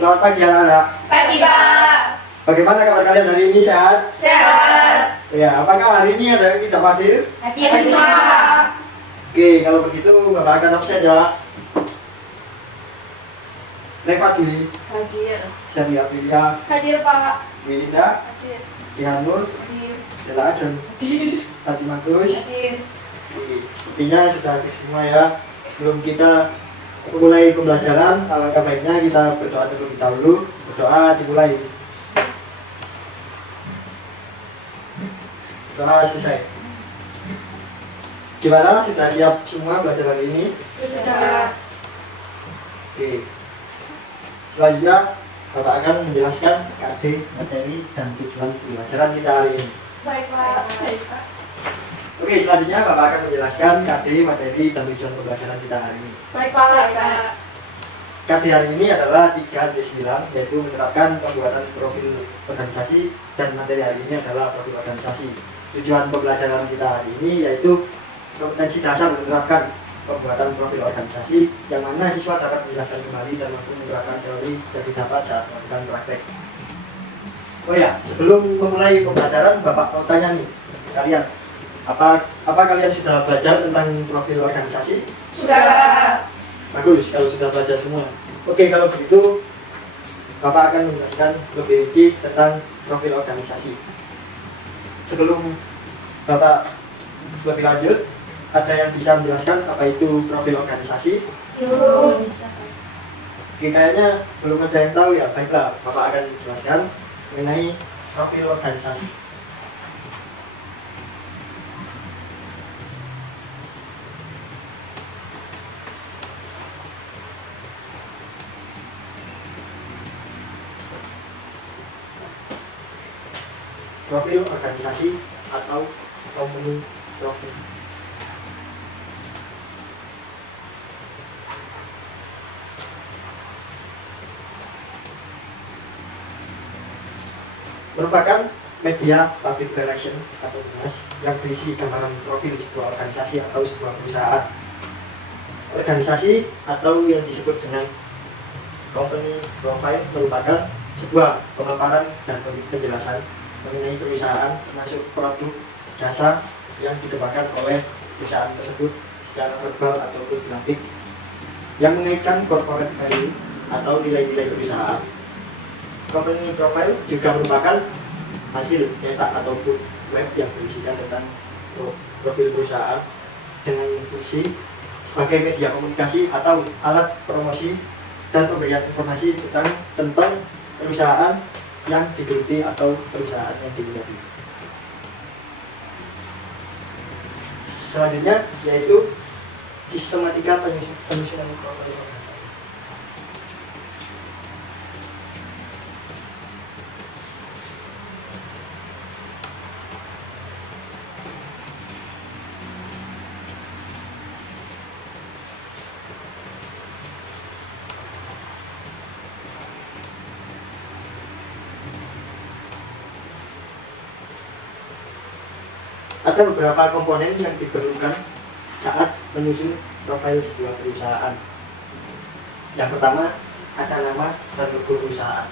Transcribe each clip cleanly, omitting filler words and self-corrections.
Selamat pagi anak-anak. Pagi, Pak. Bagaimana kabar kalian hari ini, sehat? Sehat. Ya, apakah hari ini ada yang tidak hadir? Hadir semua. Oke, kalau begitu Bapak akan absen ya. Reva Dwi, Hadir. Syari Aprilia, Hadir, Pak. Winda, Hadir. Dihanur, Hadir. Dela Ajon, Hadir. Fatimah Gus. Hadir. Oke, sepertinya sudah hadir semua ya. Sebelum kita mulai pembelajaran, alangkah baiknya kita berdoa terlebih dahulu. Berdoa dimulai. Doa selesai. Gimana? Sudah siap semua belajar hari ini? Sudah. Oke. Selanjutnya Bapak akan menjelaskan KD, materi, dan tujuan pembelajaran kita hari ini. Baik, Pak. Baik, Pak. Oke, selanjutnya Bapak akan menjelaskan KD, materi, dan tujuan pembelajaran kita hari ini. Baik, Pak. Baik, Pak. KD hari ini adalah 3D9, yaitu menerapkan pembuatan profil organisasi, dan materi hari ini adalah profil organisasi. Tujuan pembelajaran kita hari ini yaitu kompetensi dasar menerapkan pembuatan profil organisasi, yang mana siswa dapat menjelaskan kembali dan mampu menerapkan teori yang didapat saat melakukan praktek. Oh ya, sebelum memulai pembelajaran, Bapak mau tanya nih kalian, apa kalian sudah belajar tentang profil organisasi? Sudah, Pak. Bagus, kalau sudah belajar semua. Oke, kalau begitu Bapak akan menjelaskan lebih rinci tentang profil organisasi. Sebelum Bapak lebih lanjut, ada yang bisa menjelaskan apa itu profil organisasi? Belum. Oke, kayaknya belum ada yang tahu ya. Baiklah, Bapak akan menjelaskan mengenai profil organisasi. Profil organisasi atau company profil. Merupakan media public relation atau BUMS yang berisi gambaran profil sebuah organisasi atau sebuah perusahaan. Organisasi atau yang disebut dengan company profile merupakan sebuah pemaparan dan penjelasan mengenai perusahaan, termasuk produk, jasa yang dikembangkan oleh perusahaan tersebut secara verbal ataupun grafik, yang mengaitkan corporate value atau nilai-nilai perusahaan. Company profile juga merupakan hasil cetak ataupun web yang berisikan tentang profil perusahaan dengan fungsi sebagai media komunikasi atau alat promosi dan pemberian informasi tentang perusahaan yang digeluti atau perusahaan yang digeluti. Selanjutnya yaitu sistematika penyusunan profil organisasi. Ada beberapa komponen yang diperlukan saat menyusun profil sebuah perusahaan. Yang pertama, ada nama dan logo perusahaan.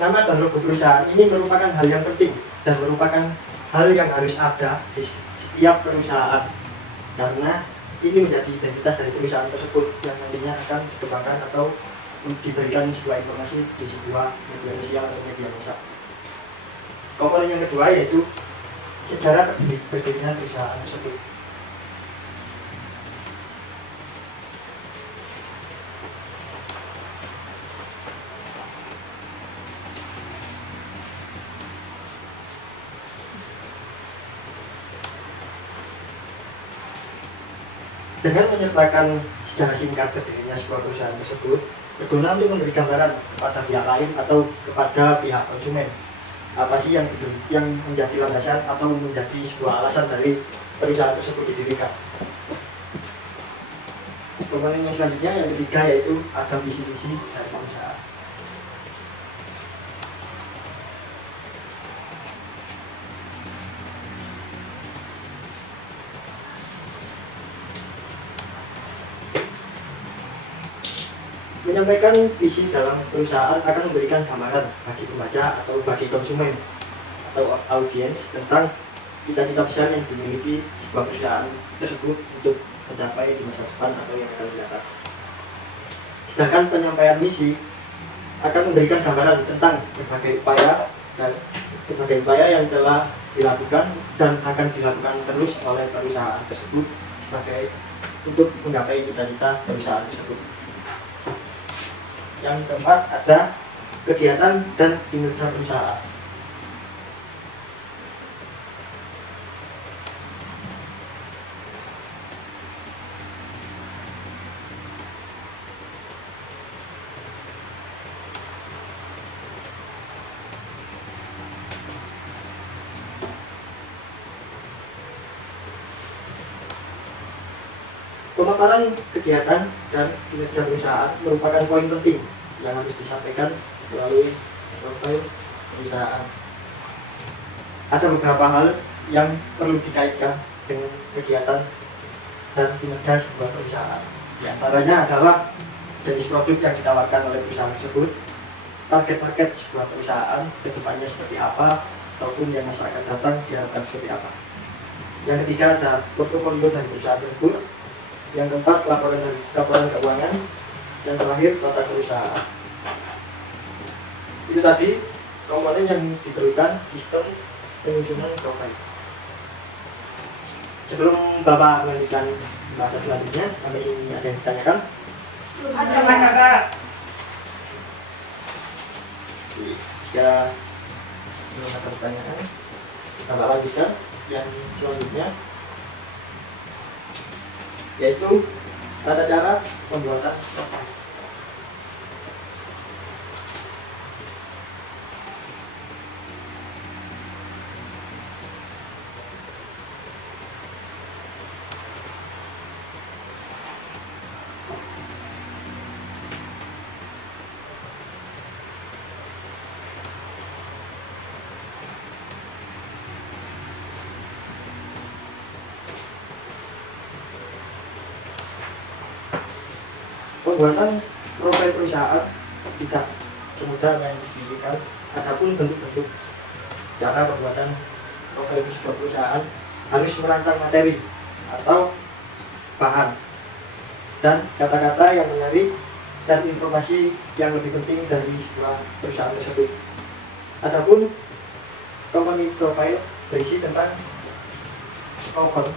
Nama dan logo perusahaan ini merupakan hal yang penting dan merupakan hal yang harus ada di setiap perusahaan, karena ini menjadi identitas dari perusahaan tersebut yang nantinya akan dikembangkan atau diberikan sebuah informasi di sebuah media sosial atau media massa. Komponen yang kedua yaitu sejarah berdirinya perusahaan tersebut. Dengan menyertakan sejarah singkat berdirinya sebuah perusahaan tersebut, berguna untuk memberi gambaran kepada pihak lain atau kepada pihak konsumen apa sih yang menjadi landasan atau menjadi sebuah alasan dari perusahaan tersebut didirikan. Komponen yang selanjutnya yang ketiga yaitu ada visi-misi dari perusahaan. Menyampaikan visi dalam perusahaan akan memberikan gambaran bagi pembaca atau bagi konsumen atau audiens tentang cita-cita besar yang dimiliki sebuah perusahaan tersebut untuk mencapai di masa depan atau yang akan datang. Sedangkan penyampaian misi akan memberikan gambaran tentang berbagai upaya yang telah dilakukan dan akan dilakukan terus oleh perusahaan tersebut sebagai untuk menggapai cita-cita perusahaan tersebut. Yang keempat ada kegiatan dan kinerja perusahaan. Pemaparan kegiatan dan kinerja perusahaan merupakan poin penting yang harus disampaikan melalui profil perusahaan. Ada beberapa hal yang perlu dikaitkan dengan kegiatan dan kinerja sebuah perusahaan. Di antaranya adalah jenis produk yang ditawarkan oleh perusahaan tersebut, target market sebuah perusahaan kedepannya seperti apa, ataupun yang masa akan datang diharapkan seperti apa. Yang ketiga ada portofolio dari perusahaan tersebut. Yang keempat laporan keuangan. Yang terakhir tata perusahaan. Itu tadi komponen yang diperlukan sistem penyusunan profil. Sebelum Bapak melanjutkan bahasa selanjutnya, sampai sini ada yang ditanyakan? Ada masyarakat. Jika belum ada pertanyaan, Bapak lanjutkan yang selanjutnya, yaitu tata cara pembuatan profil. Pembuatan profil perusahaan tidak semudah yang dipikirkan. Adapun bentuk-bentuk cara pembuatan profil sebuah perusahaan harus merancang materi atau bahan dan kata-kata yang menarik dan informasi yang lebih penting dari sebuah perusahaan tersebut. Adapun company profile berisi tentang cover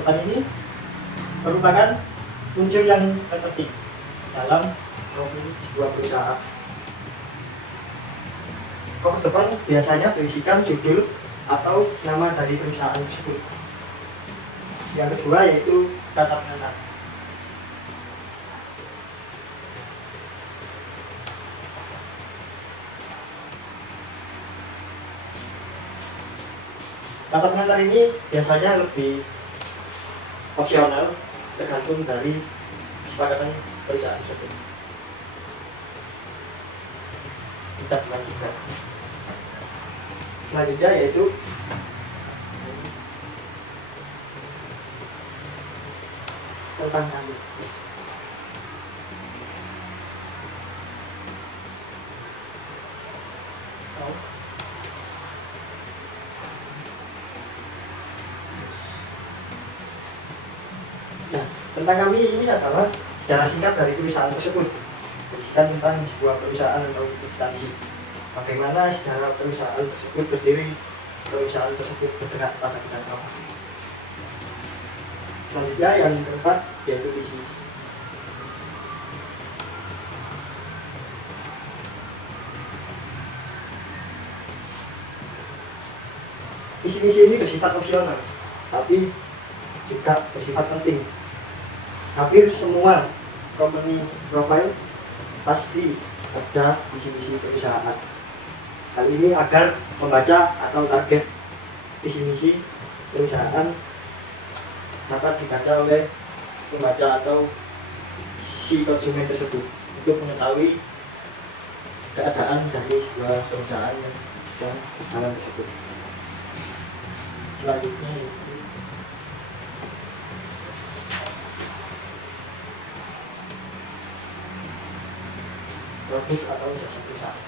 depan ini merupakan unsur yang terpenting dalam profil sebuah perusahaan. Cover depan biasanya berisikan judul atau nama dari perusahaan tersebut. Yang kedua yaitu kata pengantar. Kata pengantar ini biasanya lebih opsional, tergantung dari kesepakatan perusahaan tersebut. Kita lanjutkan. Selanjutnya yaitu tentang kami. Nah, tentang kami ini adalah secara singkat dari perusahaan tersebut, berisikan tentang sebuah perusahaan atau instansi. Bagaimana sejarah perusahaan tersebut berdiri, perusahaan tersebut bergerak pada bidang apa. Selanjutnya yang keempat yaitu visi misi. Visi misi ini bersifat opsional, tapi juga bersifat penting. Hampir semua company profile pasti ada visi misi perusahaan. Hal ini agar membaca atau target visi misi perusahaan dapat dibaca oleh pembaca atau si konsumen tersebut untuk mengetahui keadaan dari sebuah perusahaan yang sedang berjalan tersebut. Selanjutnya itu produk atau jasa perusahaan.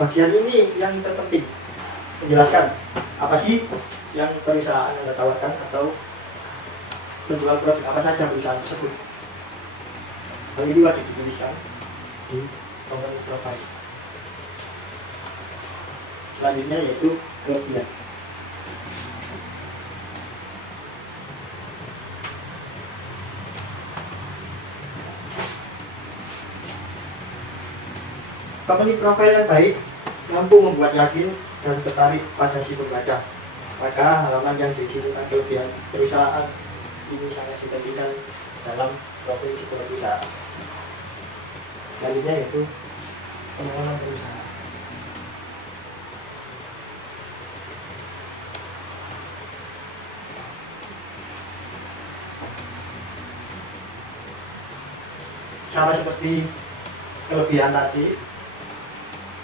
Bagian ini yang terpenting, menjelaskan apa sih yang perusahaan Anda tawarkan atau menjual produk apa saja perusahaan tersebut. Hal ini wajib dituliskan di company profile. Selanjutnya yaitu kelebihan. Company profile yang baik mampu membuat yakin dan tertarik pada si pembaca. Maka halaman yang diisi tentang kelebihan perusahaan ini sangat ditentukan dalam profil sebuah perusahaan. Selanjutnya yaitu pengalaman perusahaan. Sama seperti kelebihan tadi,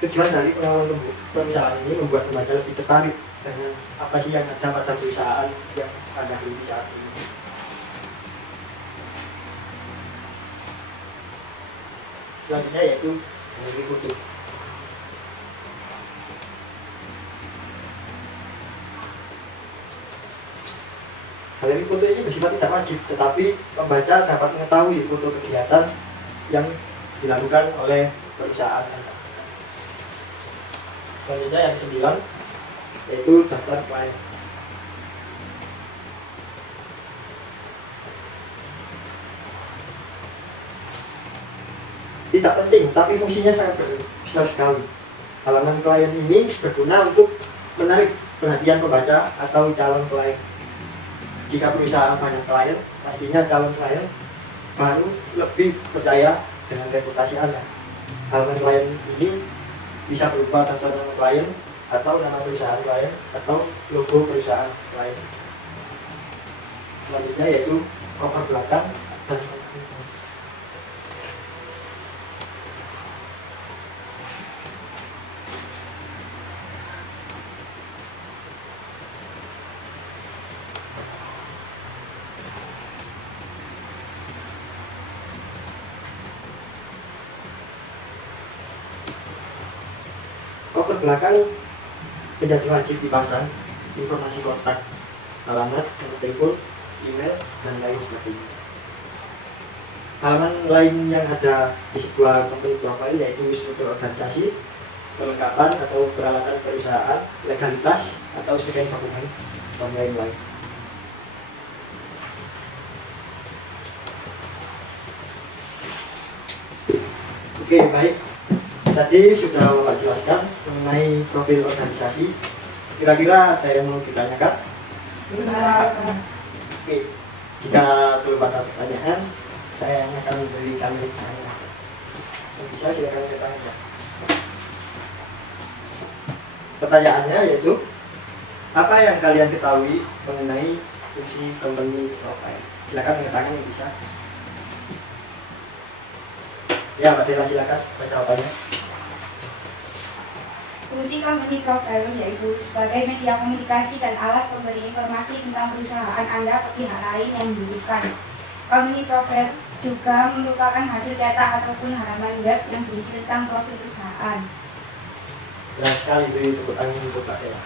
tujuan dari pengalaman perusahaan ini membuat pembaca lebih tertarik dengan apa sih yang ada pada perusahaan yang Anda miliki saat ini. Selanjutnya yaitu galeri foto. Galeri foto ini bersifat tidak wajib, tetapi pembaca dapat mengetahui foto kegiatan yang dilakukan oleh perusahaan Anda. Selanjutnya yang 9 yaitu daftar klien. Tidak penting, tapi fungsinya sangat besar sekali. Halaman klien ini berguna untuk menarik perhatian pembaca atau calon klien. Jika perusahaan banyak klien, pastinya calon klien baru lebih percaya dengan reputasi Anda. Halaman klien ini bisa berupa daftar nama klien atau nama perusahaan klien atau logo perusahaan klien. Selanjutnya yaitu cover belakang dan cover belakang menjadi wajib dipasang informasi kontak, alamat, nomor telepon, email, dan lain sebagainya. Halaman lain yang ada di sebuah company profile yaitu struktur organisasi, kelengkapan atau peralatan perusahaan, legalitas atau scan dokumen, dan lain-lain. Oke, baik. Tadi sudah Bapak jelaskan mengenai profil organisasi. Kira-kira ada yang mau ditanyakan? Oke, jika belum ada pertanyaan, saya akan memberikan pertanyaan. Bisa silakan bertanya. Pertanyaannya yaitu, apa yang kalian ketahui mengenai fungsi company profile? Silakan mengatakan yang bisa. Ya, Pak Dela, silakan baca jawabannya. Fungsi company profile yaitu sebagai media komunikasi dan alat pemberi informasi tentang perusahaan Anda ke pihak lain yang membutuhkan. Company profile juga merupakan hasil cetak ataupun halaman web yang berisi tentang profil perusahaan. Benar sekali, beri tepuk tangan untuk Pak Dela.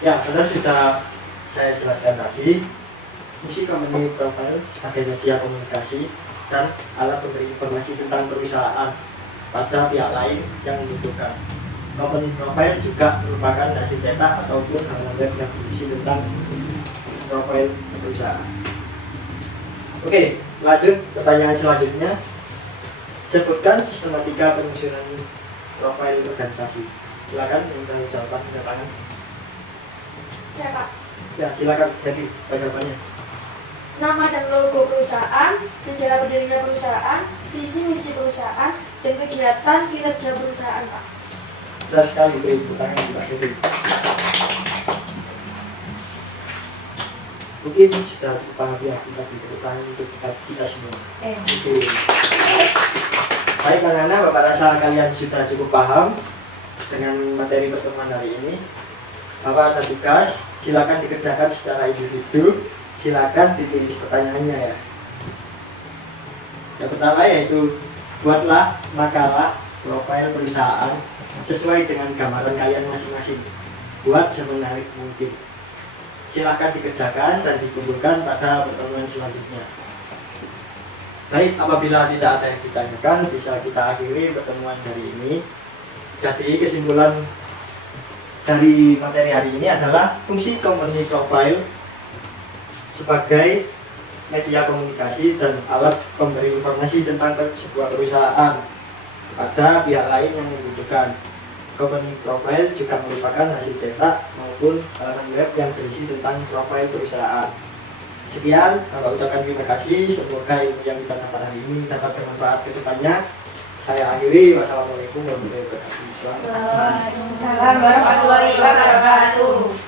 Ya, benar sudah saya jelaskan tadi. Fungsi company profile sebagai media komunikasi dan alat pemberi informasi tentang perusahaan pada pihak lain yang membutuhkan. Company profile juga merupakan hasil cetak ataupun halaman web yang berisi tentang profil perusahaan. Oke, lanjut pertanyaan selanjutnya. Sebutkan sistematika penyusunan profil organisasi. Silakan untuk jawaban ke tangan. Saya Pak. Ya, silakan jadi jawabannya. Nama dan logo perusahaan, sejarah berdirinya perusahaan, visi misi perusahaan, dan kegiatan kinerja perusahaan, Pak. Benar sekali, beri tepuk tangan Pak Dewi. Mungkin sudah paham ya, kita berikan untuk kita semua. Itu. Baik anak-anak, Bapak rasa kalian sudah cukup paham dengan materi pertemuan hari ini. Bapak ada tugas, silakan dikerjakan secara individu, silakan ditulis pertanyaannya ya. Yang pertama yaitu buatlah makalah profil perusahaan sesuai dengan gambaran kalian masing-masing. Buat semenarik mungkin. Silakan dikerjakan dan dikumpulkan pada pertemuan selanjutnya. Baik, apabila tidak ada yang ditanyakan, bisa kita akhiri pertemuan hari ini. Jadi kesimpulan dari materi hari ini adalah fungsi company profile sebagai media komunikasi dan alat pemberi informasi tentang sebuah perusahaan pada pihak lain yang membutuhkan. Company profile juga merupakan hasil cetak maupun halaman web yang berisi tentang profil perusahaan. Sekian, Bapak ucapkan terima kasih. Semoga ilmu yang kita dapat hari ini dapat bermanfaat ke depannya. Saya akhiri. Wassalamualaikum warahmatullahi wabarakatuh. Waalaikumsalam warahmatullahi wabarakatuh.